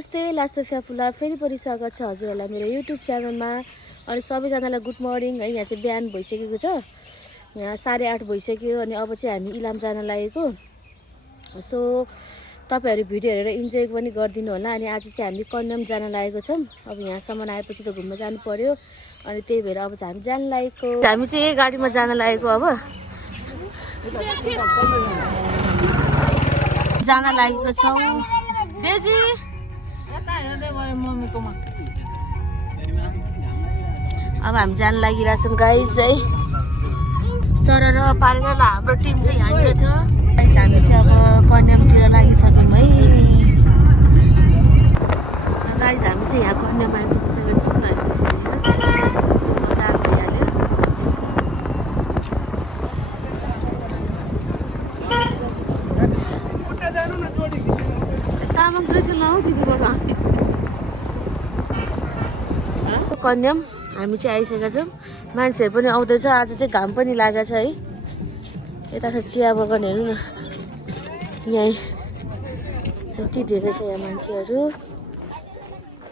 नमस्ते लास्ट फ्याफुला फेरि पनि स्वागत छ हजुरहरूलाई मेरो युट्युब च्यानलमा। अनि सबैजनालाई गुड मर्निङ है। यहाँ चाहिँ बिहान भइसकेको छ, यहाँ 8:30 भइसक्यो। अनि अब चाहिँ हामी इलाम जान लागेको। सो तपाईहरु भिडियो हेरेर इन्जोय पनि गरिदिनु होला। अनि आज चाहिँ हामी कन्याम जान लागेको छौं। अब यहाँसम्म आएपछि त घुम्न जानु पर्यो, अनि त्यही भएर अब चाहिँ हामी जान लागेको। हामी चाहिँ यही गाडीमा जान लागेको। अब जान लागेको छौं। डेजी अब हामी जान लागिरहेछौँ गाइस है। सर र पारेर हाम्रो टिम चाहिँ यहाँनिर छ। हामी चाहिँ अब कन्यामतिर लागिसक्यौँ है गाइस। हामी चाहिँ यहाँ कन्याम आइपुगिसकेको छौँ। मजा भइहाल्यो। तामाङ ड्रेस लाऊ दिदी बाबा। कन्याम हामी चाहिँ आइसकेका छौँ। मान्छेहरू पनि आउँदैछ। आज चाहिँ घाम पनि लागेको छ है। यता छ चिया बगान, हेर्नु न यहीँ यति धेरै छ यहाँ मान्छेहरू।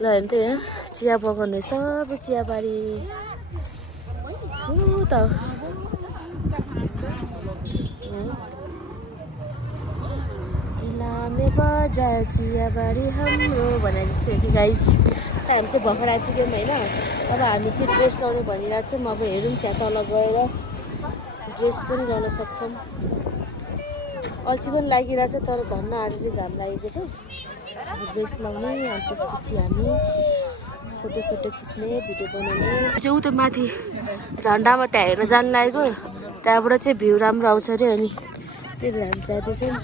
ल हेर्नु त यहाँ चिया बगान है, सब चियाबारी त इलामे बजार चियाबारी हाम्रो भने जस्तो हो कि गाइस। हामी चाहिँ भर्खर आइपुग्यौँ होइन। अब हामी चाहिँ ड्रेस लाउने भनिरहेको छौँ। अब हेरौँ त्यहाँ तल गएर ड्रेस पनि लाउन सक्छौँ। अल्छी पनि लागिरहेछ, तर धन्न आज चाहिँ घाम लागेको छ। ड्रेस लाउने, अनि त्यसपछि हामी फोटोसोटो खिच्ने, भिडियो बनाउने। चाहिँ ऊ त माथि झन्डामा त्यहाँ हेर्न जानु लागेको। त्यहाँबाट चाहिँ भ्यू राम्रो आउँछ अरे। अनि त्यही भएर हामी जाँदैछौँ।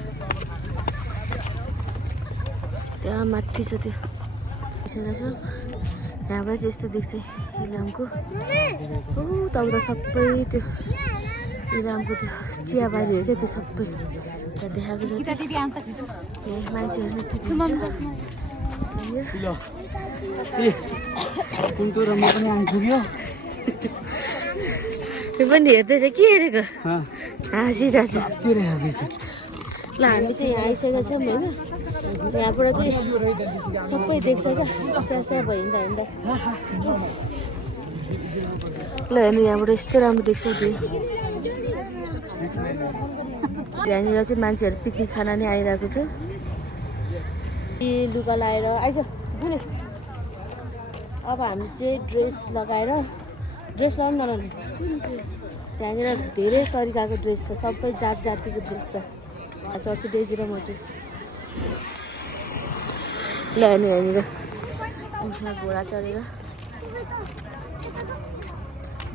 त्यहाँ माथि छ त्यो छौँ। यहाँबाट चाहिँ यस्तो देख्छ इलामको। तल सबै त्यो इलामको त्यो चियाबारी हो क्या, त्यो सबै त्यहाँ देखाएको छ। मान्छेहरू त्यो पनि हेर्दैछ के हेरेको हाँसिरहेको छ। ल हामी चाहिँ यहाँ आइसकेका छौँ होइन। यहाँबाट चाहिँ सबै देख्छ क्या, स्या भयो हिँड्दा हिँड्दा। ल हेर्नु यहाँबाट यस्तो राम्रो देख्छ त्यो। यहाँनिर चाहिँ मान्छेहरू पिकनिक खाना नै आइरहेको छ। लुगा लाएर आइज बुने। अब हामी चाहिँ ड्रेस लगाएर, ड्रेस लाउनु नलाउनु, त्यहाँनिर धेरै तरिकाको ड्रेस छ, सबै जात जातिको ड्रेस छ। चर्छु डेजी र म चाहिँ। ल हेर्नु यहाँनिर उठ्न घोडा चढेर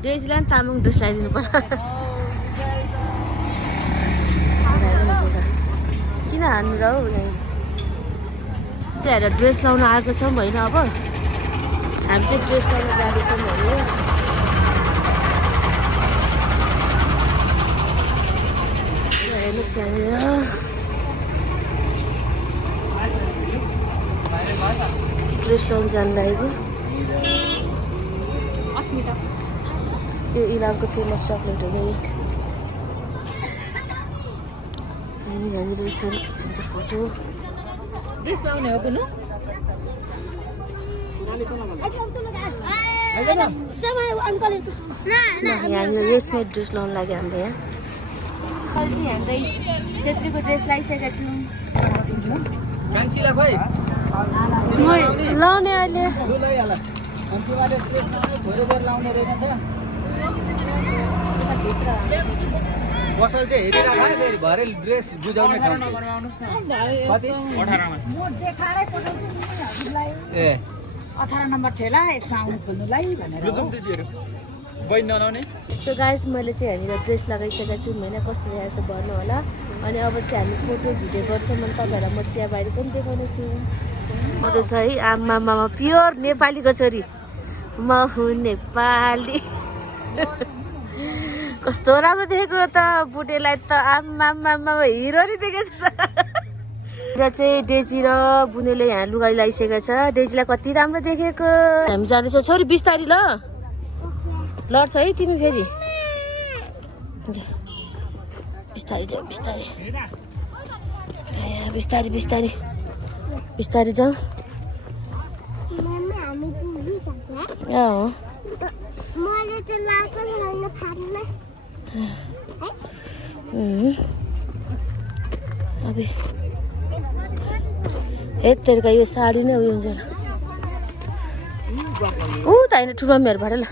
डेजीलाई पनि तामाङ ड्रेस लगाइदिनु पर्छ। किन हान्नु र हौ यहीँ चाहिँ हेरेर ड्रेस लाउनु आएको छौँ होइन। अब हामी चाहिँ ड्रेस लाउनु जाँदैछौँ भने हेर्नुहोस् यहाँनिर ड्रेस लाउनु जानु लागेको। यो इलामको फेमस चक्लेट हो यो। यहाँनिर यसरी खिचिन्छ फोटो। ड्रेस लाउने हो कुनु यहाँनिर यसमै ड्रेस लाउनु लाग्यो हाम्रो यहाँ। अहिले चाहिँ हाम्रै छेत्रीको ड्रेस लगाइसकेका छौँ। लाउने अहिले पसल चाहिँ हेरिराख फेरि भरे ड्रेस बुझाउने ठाउँ ए 18 नम्बर ठेला यसमा आउनु खोल्नुलाई भनेर सो गाइस मैले चाहिँ यहाँनिर ड्रेस लगाइसकेको छु होइन। कस्तो रहेछ भन्नु होला। अनि अब चाहिँ हामी फोटो भिडियो गर्छौँ। अनि तपाईँहरूलाई म चियाबारी पनि देखाउने छु। मेरो छ है आमामा प्योर नेपालीको छोरी म हुँ नेपाली। कस्तो राम्रो देखेको त बुढेलाई त आमामा हिरो नि देखेको छ त। र चाहिँ डेजी र बुनेले यहाँ लुगा लगाइसकेको छ। डेजीलाई कति राम्रो देखेको। हामी जाँदैछौँ। छोरी बिस्तारी ल, लड्छ है तिमी फेरि। बिस्तारी जाऊ बिस्तारी, बिस्तारी बिस्तारी बिस्तारी जाऊ। अबे हेतरका यो साडी नै उयो हुन्छ ऊ त होइन ठुमामीहरूबाट ल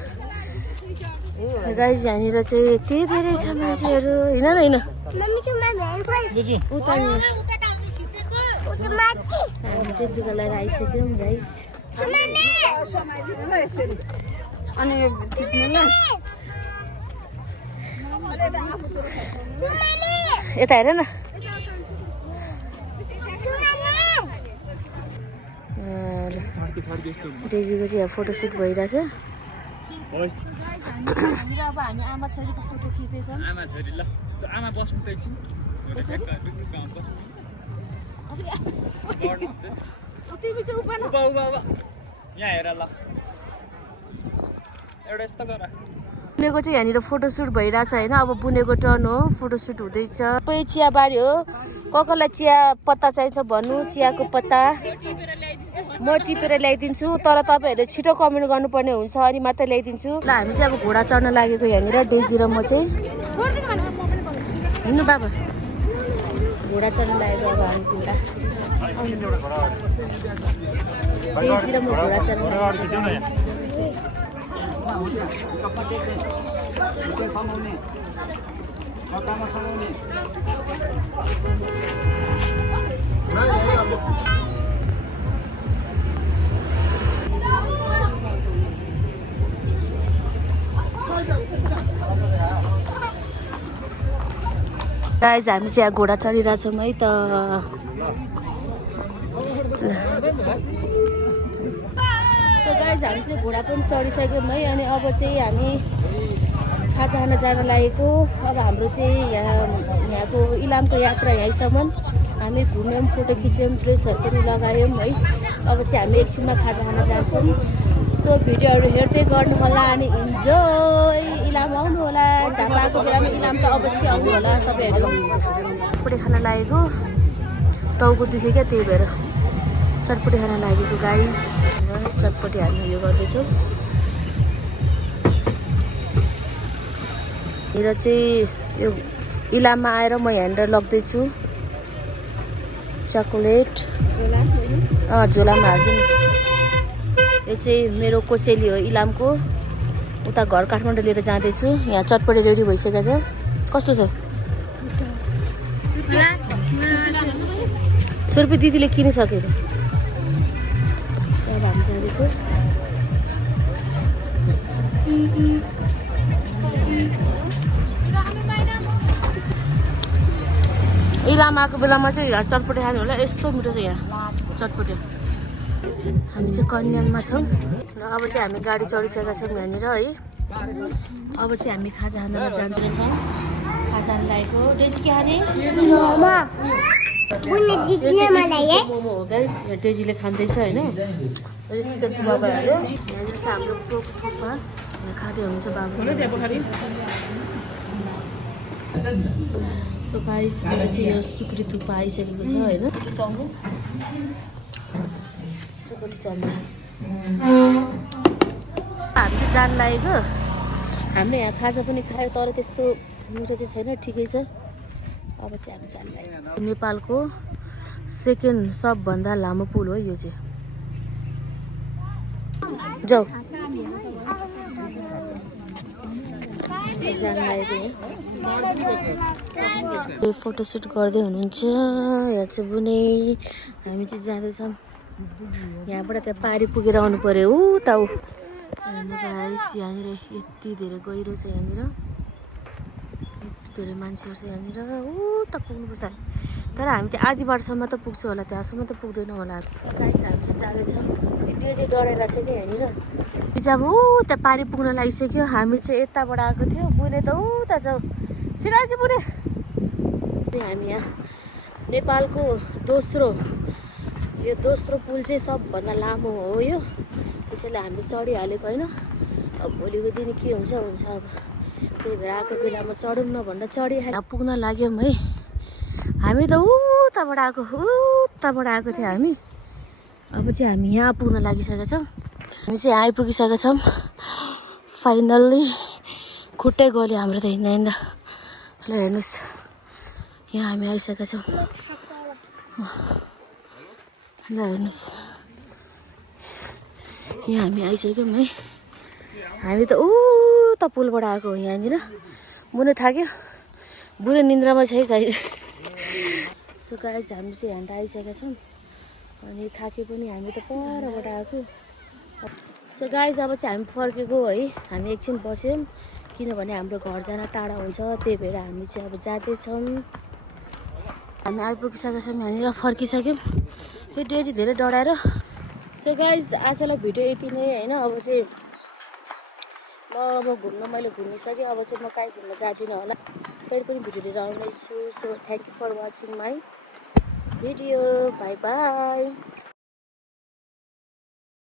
गाइस यहाँनिर चाहिँ यति धेरै छ मान्छेहरू हिँड न हिँड उता हामी चाहिँ लुगा लगाएर आइसक्यौँ गाइस अनि यता हेर न डेजीको चाहिँ यहाँ फोटोसुट भइरहेछ अब हामी आमा छोरीको फोटो खिच्दैछौँ आमा छोरी ल आमा बस्नु त एकछिन तिमी चाहिँ उभा न यहाँ हेर ल एउटा यस्तो गर बुनेको चाहिँ यहाँनिर फोटोसुट भइरहेछ होइन अब बुनेको टर्न हो फोटोसुट हुँदैछ सबै चियाबारी हो कसलाई चिया पत्ता चाहिन्छ भन्नु चियाको पत्ता म टिपेर ल्याइदिन्छु तर तपाईँहरूले छिटो कमेन्ट गर्नुपर्ने हुन्छ अनि मात्रै ल्याइदिन्छु ल हामी चाहिँ अब घोडा चढ्न लागेको यहाँनिर डेजी र म चाहिँ हिँड्नु बाबा घोडा चढ्न लागेको अब हामी तिनवटा डेजी र म घोडा चढ्न गाइज हामी चाहिँ यहाँ घोडा चढिरहेछौँ है त गाइज हामी चाहिँ घोडा पनि चढिसक्यौँ है अनि अब चाहिँ हामी खाजा खान जान लागेको अब हाम्रो चाहिँ यहाँको इलामको यात्रा यहीँसम्म हामी घुम्यौँ फोटो खिच्यौँ ड्रेसहरू पनि लगायौँ है अब चाहिँ हामी एकछिनमा खाजा खान जान्छौँ सो भिडियोहरू हेर्दै गर्नु होला अनि इन्जोय इलाम आउनु होला झापाको बेलामा इलाम त अवश्य आउनु होला तपाईँहरू चटपटी खान लागेको टाउको दुख्यो क्या त्यही भएर चटपटी खान लागेको गाइस चटपटी हामी यो गर्दैछौँ र चाहिँ यो इलाममा आएर म यहाँनिर लग्दैछु चकलेट झोलामा हालिदिनु यो चाहिँ मेरो कोसेली हो इलामको उता घर काठमाडौँ लिएर जाँदैछु यहाँ चटपटी रेडी भइसकेको छ कस्तो छ सुर्पी दिदीले किनिसकेर अब हामी जाँदैछु इलाम आएको बेलामा चाहिँ यहाँ चटपटी खानु होला यस्तो मिठो छ यहाँ चटपटी हामी चाहिँ कन्यानमा छौँ र अब चाहिँ हामी गाडी चढिसकेका छौँ यहाँनिर है अब चाहिँ हामी खाजा खान जान्छौँ खाजा खान लागेको डेजी के खाने मोमो हो गाइस डेजीले खाँदैछ होइन चिकन थुक्पा भइहाल्यो यहाँनिर चाहिँ हाम्रो थुक्पा खाँदै हुनुहुन्छ बाबु सो गाइस मलाई चाहिँ यो सुकुटी थुक्पा आइसकेको छ होइन सुकुटी चल्नु हामी चाहिँ जान लागेको हाम्रो यहाँ खाजा पनि खायो तर त्यस्तो मिठो चाहिँ छैन ठिकै छ अब चाहिँ हामी जान लागेको नेपालको सेकेन्ड सबभन्दा लामो पुल हो यो चाहिँ जाऊ जान लागेको हो फोटोसुट गर्दै हुनुहुन्छ यहाँ चाहिँ बुने हामी चाहिँ जाँदैछौँ यहाँबाट त्यहाँ पारी पुगेर आउनु पर्यो उता ऊ गाइस यहाँनिर यति धेरै गहिरो छ यहाँनिर यति धेरै मान्छेहरू छ यहाँनिर उता पुग्नुपर्छ तर हामी चाहिँ आधी बाटोसम्म त पुग्छ होला त्यहाँसम्म त पुग्दैन होला गाइस हामी चाहिँ जाँदैछौँ त्यो चाहिँ डराएर छ कि यहाँनिर जब त्यहाँ पारी पुग्न लागिसक्यो हामी चाहिँ यताबाट आएको थियो बुने त उता छ छिटो चाहिँ बुने हामी यहाँ नेपालको यो दोस्रो पुल चाहिँ सबभन्दा लामो हो यो त्यसैले हामी चढिहालेको होइन अब भोलिको दिन के हुन्छ अब त्यही भएर आएको बेलामा चढौँ न भनेर चढिहाल्यो पुग्न लाग्यौँ है हामी त उताबाट आएको थियौँ हामी अब चाहिँ हामी यहाँ पुग्न लागिसकेका छौँ हामी चाहिँ यहाँ आइपुगिसकेका छौँ फाइनल्ली। खुट्टै गल्यो हाम्रो त हिँड्दा हिँड्दा। ल हेर्नुहोस् यहाँ हामी आइसकेका छौँ। ल हेर्नुहोस् यहाँ हामी आइसक्यौँ है। हामी त त पुलबाट आएको हो यहाँनिर। बुनु थाक्यो, बुनु निन्द्रामा छ है गाइज। सो गाइज हामी चाहिँ यहाँ आइसकेका छौँ अनि थाके पनि हामी त परबाट आएको। सो गाइज अब चाहिँ हामी फर्केको है। हामी एकछिन बस्यौँ किनभने हाम्रो घर जान टाढा हुन्छ, त्यही भएर हामी चाहिँ अब जाँदैछौँ। हामी आइपुगिसकेका छौँ यहाँनिर, फर्किसक्यौँ। त्यो डे चाहिँ धेरै डढाएर। सो गाइज आजलाई भिडियो यति नै होइन। अब चाहिँ मैले घुमिसकेँ। अब चाहिँ म कहीँ घुम्न जाँदिनँ होला, फेरि पनि भिडियो लिएर आउनेछु। So thank you for watching my video. Bye by.